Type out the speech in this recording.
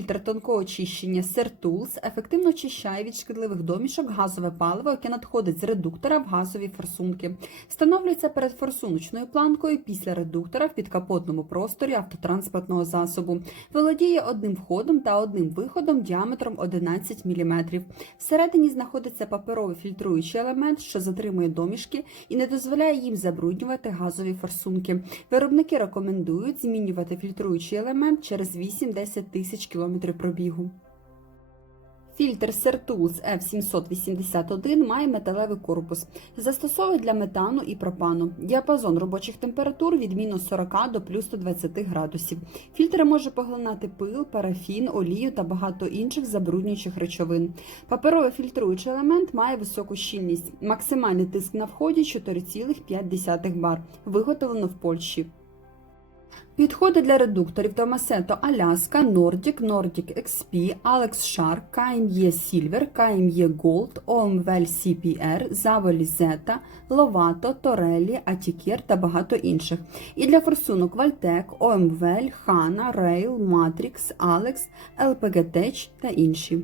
Фільтр тонкого очищення Sertools ефективно очищає від шкідливих домішок газове паливо, яке надходить з редуктора в газові форсунки. Встановлюється перед форсуночною планкою після редуктора в підкапотному просторі автотранспортного засобу. Володіє одним входом та одним виходом діаметром 11 мм. Всередині знаходиться паперовий фільтруючий елемент, що затримує домішки і не дозволяє їм забруднювати газові форсунки. Виробники рекомендують змінювати фільтруючий елемент через 8-10 тисяч кілометрів пробігу. Фільтр Sertools F781 має металевий корпус. Застосовують для метану і пропану. Діапазон робочих температур від мінус 40 до плюс 120 градусів. Фільтр може поглинати пил, парафін, олію та багато інших забруднюючих речовин. Паперовий фільтруючий елемент має високу щільність. Максимальний тиск на вході 4,5 бар. Виготовлено в Польщі. Підходи для редукторів Tomasetto Alaska, Nordic, Nordic XP, Alex Shark, KME Silver, KME Gold, OMVL CPR, Zavoli Zeta, Lovato, Torelli, Atiker та багато інших. І для форсунок Valtec, OMVL, Hana, Rail, Matrix, Alex, LPG Tech та інші.